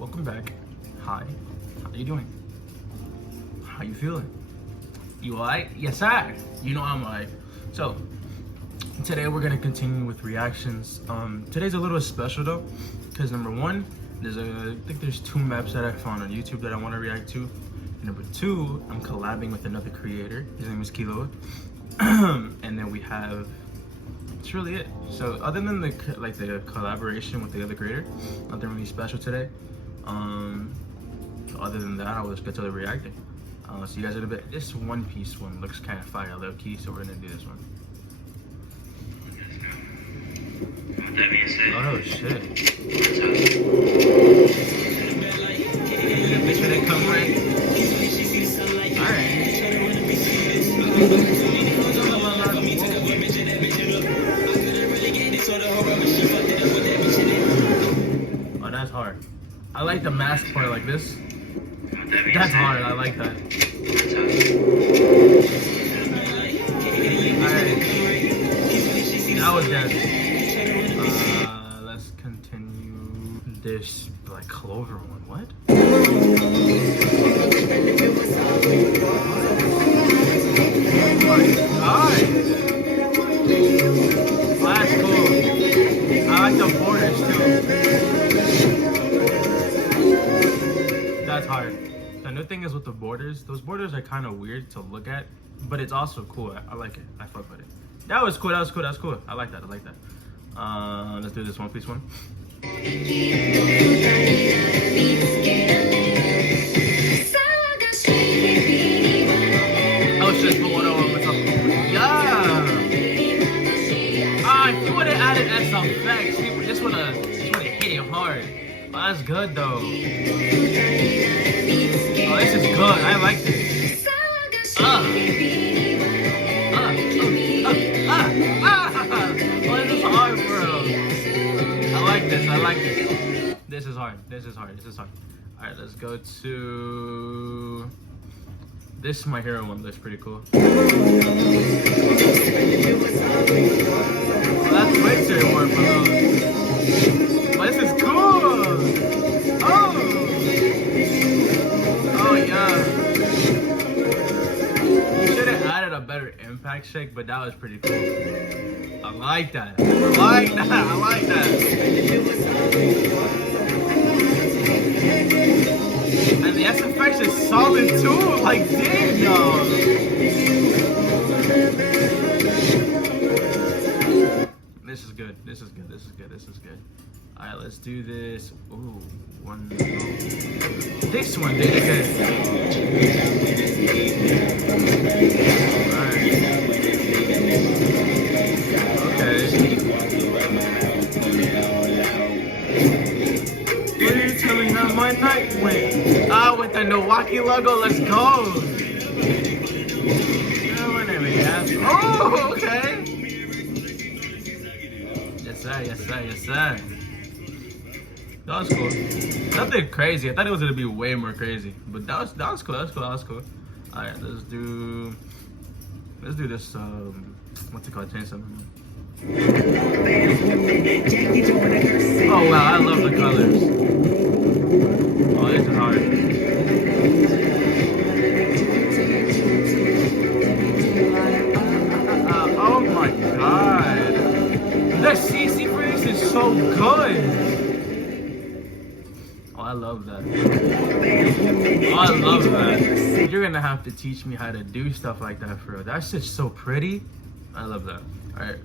welcome back. Hi, how you doing? How you feeling? You alright? Yes, I. You know I'm alright. So, today we're gonna continue with reactions. Today's a little special though, because number one, I think there's two maps that I found on YouTube that I want to react to. And number two, I'm collabing with another creator. His name is Kilo. And then we have, that's really it. So other than the collaboration with the other creator, nothing really special today. Other than that, I will just get to the reacting. See you guys in a bit. This One Piece one looks kind of fire, low key, so we're gonna do this one. That being said, Oh shit. Make sure they come right. Alright. Oh, that's hard. I like the mask part like this. That's hard, I like that. Alright. That was good. Let's continue this like Clover one. What? Oh my god! Oh, that's cool. I like the borders too. That's hard. The new thing is with the borders, those borders are kind of weird to look at, but it's also cool. I like it. I fuck with it. That was cool. That was cool. That's cool. I like that. I like that. Let's do this One Piece one. Oh shit! What's up? Yeah. If you would have added S effects, this would have hit it hard. Oh, that's good though. Oh, this is good. I like this. Oh, this is hard, bro. I like this. I like this. This is hard. This is hard. This is hard. All right, let's go to this. My Hero one looks pretty cool. Oh, that's way too more below. But this is cool. Oh. Oh yeah. You should have added a better impact shake, but that was pretty cool. I like that. I like that. I like that. And the SFX is solid too. Like damn, y'all. This is good. This is good. This is good. This is good. All right, let's do this. Ooh, one. Oh. This one did it good. All right. Okay. What are you telling how my night went? With the Milwaukee logo. Let's go. Oh, okay. Yes, sir. Yes, sir. Yes, sir. That was cool. Nothing crazy. I thought it was gonna be way more crazy, but that was cool. That was cool. That was cool. All right, let's do this. What's it called? Chainsaw Man. Oh wow, I love the colors. Oh, this is hard. Oh my god, the CC for this is so good. I love that. Oh, I love that. You're gonna have to teach me how to do stuff like that for real. That's just so pretty. I love that. Alright.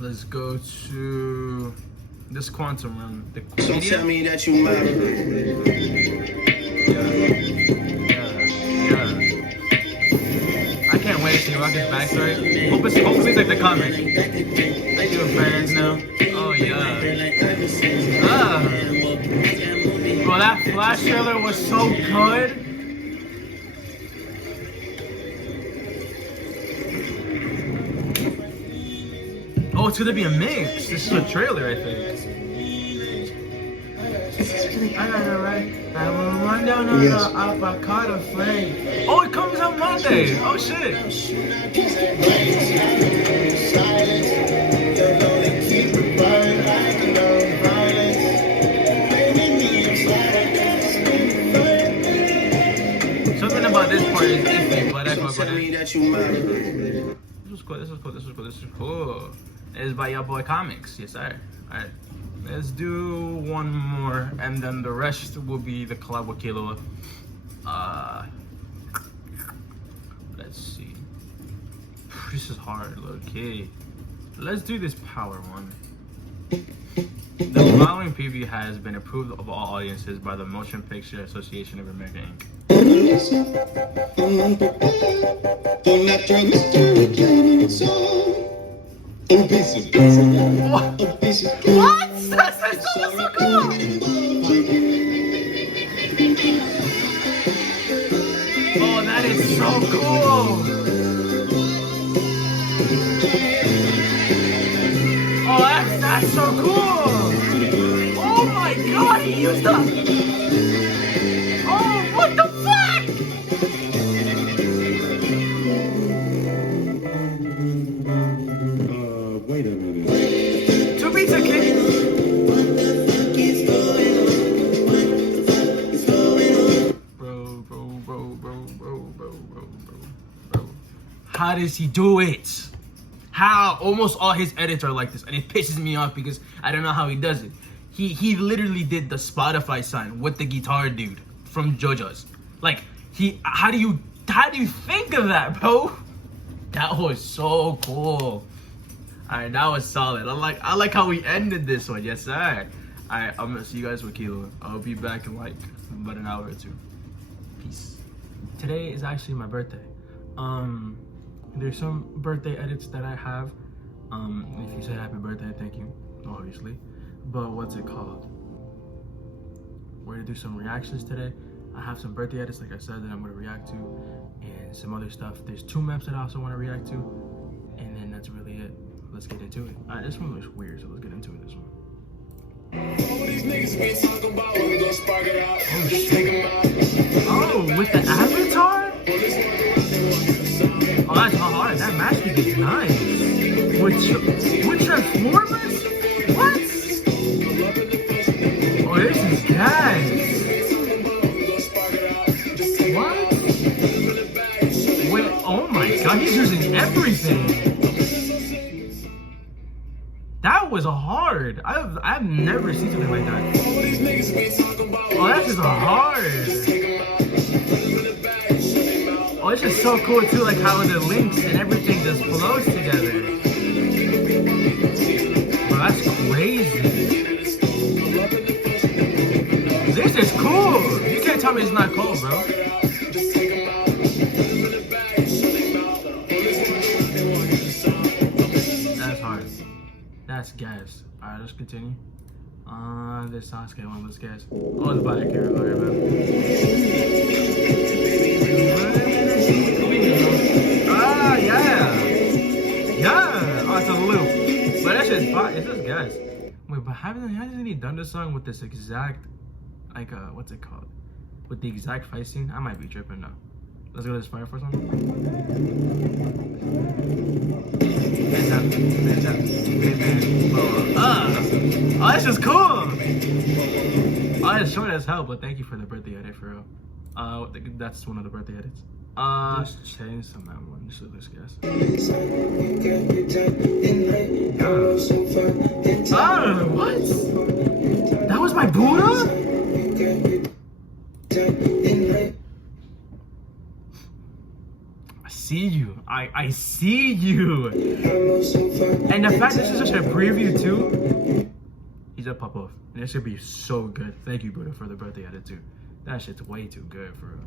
Let's go to this Quantum Realm. Don't tell me that you mad. Yeah. I can't wait to see Rocket's backstory. Hopefully it's like the comic. I do a fans now. Oh yeah. Bro, that Flash trailer was so good. Oh, it's gonna be a mix. This is a trailer, I think. I got it right. I will run down on the avocado flame. Oh, it comes out Monday. Oh shit. that you model. This was cool. This was cool. This was cool. This was cool. It's by your boy Comics. Yes, sir. All right. Let's do one more, and then the rest will be the collab with Kilo. Let's see. This is hard. Okay. Let's do this power one. The following preview has been approved of all audiences by the Motion Picture Association of America, Inc. What? That's so cool! Oh, that is so cool! Oh, that's so cool! Oh my god, he used the... Oh, what the fuck? Wait a minute. Two beats a kick. Bro. How does he do it? How? Almost all his edits are like this, and it pisses me off because I don't know how he does it. He literally did the Spotify sign with the guitar dude from JoJo's. Like how do you think of that, bro? That was so cool. Alright, that was solid. I like how we ended this one. Yes, sir. Alright, I'm gonna see you guys with Kilo. I'll be back in like about an hour or two. Peace. Today is actually my birthday. There's some birthday edits that I have. If you say happy birthday, thank you, obviously. But what's it called? We're gonna do some reactions today. I have some birthday edits, like I said, that I'm gonna react to, and some other stuff. There's two maps that I also want to react to, and then that's really it. Let's get into it. This one looks weird, so let's get into it. This one. Oh, with the avatar? Oh, that's hard. That match is nice. With Transformers? What? Oh, this is gas. What? Wait, oh my god, he's using everything. That was hard. I've never seen something like that. Oh, that is hard. Oh, it's just so cool too, like how the links and everything just flows together. Bro, that's crazy. This is cool. You can't tell me it's not cool, bro. That's hard. That's gas. Alright, let's continue. This Sasuke one, let's guess. Oh, the body carry. Okay, man. Yeah. Oh, it's a loop. But that shit's fine. It's just gas. Wait, but hasn't he done this song with this exact, like, what's it called? With the exact fight scene? I might be tripping now. Let's go to this Fire Force one. Oh, this is cool. Oh, it's short as hell, but thank you for the birthday edit, for real. That's one of the birthday edits. Just change some that one. Just this guys. Oh, what? That was my Buddha? I see you. I see you. And the fact this is just a preview too, he's a pop off. And it should be so good. Thank you, Buddha, for the birthday edit too. That shit's way too good for real.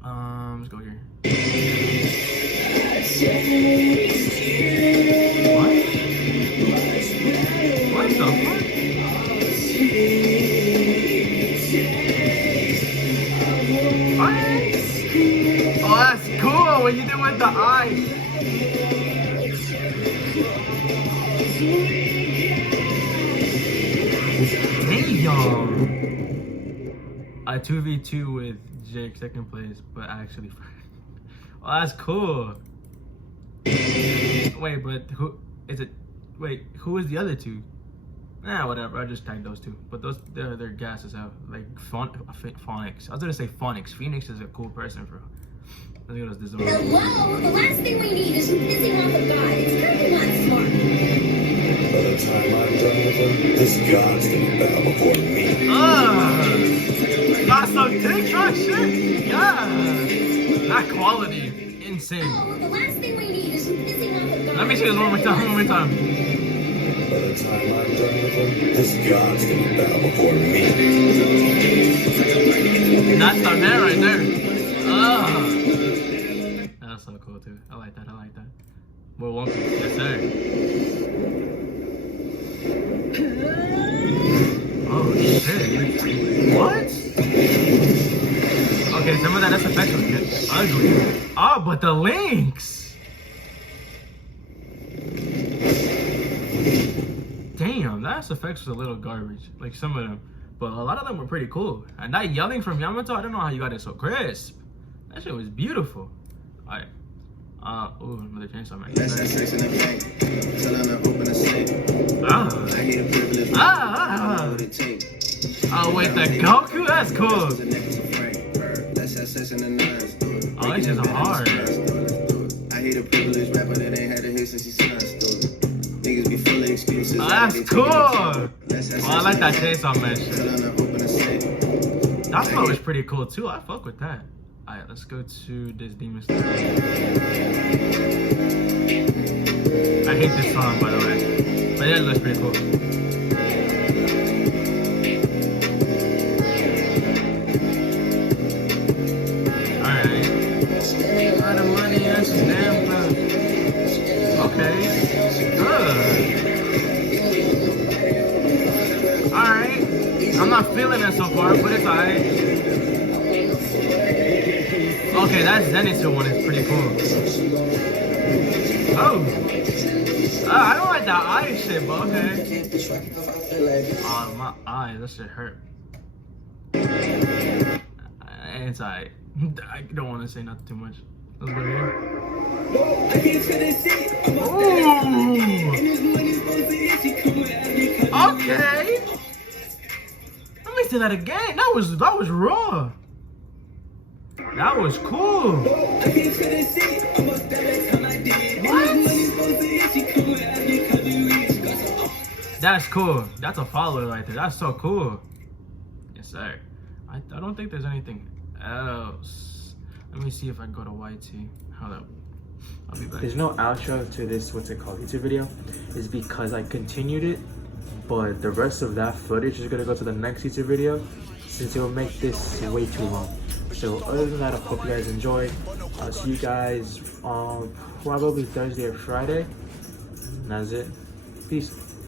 Let's go here. What? What the fuck? What? Oh, that's cool when you do it with the eyes. Damn. A 2v2 with Jake, second place, but actually first. Oh, that's cool. Wait, but who is it? Wait, who is the other two? Nah, whatever. I just tagged those two. But those, they're gas as hell. Like Phonics. I was gonna say Phonics. Phoenix is a cool person, bro. Let's go to this one. Hello, the last thing we need is you pissing off a god. It's very not smart. By the time I'm done with him, this god's gonna bow before me. That's some TikTok shit. Yeah. That quality, insane. Oh, the last thing we need is you pissing off a god. Let me see this one more time. One more time. By the time I'm done with him, this god's gonna bow before me. That's the man right there. That's so cool too. I like that. I like that. Well, one piece. Yes, sir. Oh shit! What? Okay, some of that SFX was good. Ugly. Oh, but the links. Damn, that SFX was a little garbage. Like some of them, but a lot of them were pretty cool. And that yelling from Yamato, I don't know how you got it so crisp. That shit was beautiful. Alright. Ooh, another chainsaw man. That's that sex in the bank. Tell her to open the safe. I hate a privilege. I know what it takes. Oh, wait, the Goku? That's cool. That's that sex in the nines. Oh, it's just hard. I hate a privilege rapper that ain't had a hit since he signed. Niggas be full of excuses. Oh, that's cool. Oh, I like that chainsaw man shit. Tell her to open the safe. That flow is pretty cool too. I fuck with that. Alright, let's go to this demon stuff. I hate this song, by the way. But yeah, it looks pretty cool. Alright. A lot of money, that's damn good. Okay. Good. Alright. I'm not feeling it so far, but it's alright. Okay, that Zenitsu one is pretty cool. Oh. I don't like that eye shit, but okay. Oh, my eyes, that shit hurt. It's alright. I don't want to say nothing too much. Let's go here. Ooh. Okay. Let me say that again. That was raw. That was cool. What? That's cool. That's a follower right there. That's so cool. Yes, sir. I don't think there's anything else. Let me see if I can go to YT. Hold up. I'll be back. There's no outro to this, what's it called, YouTube video. Is because I continued it, but the rest of that footage is gonna go to the next YouTube video since it will make this way too long. So other than that, I hope you guys enjoyed. I'll see you guys on probably Thursday or Friday. And that's it. Peace.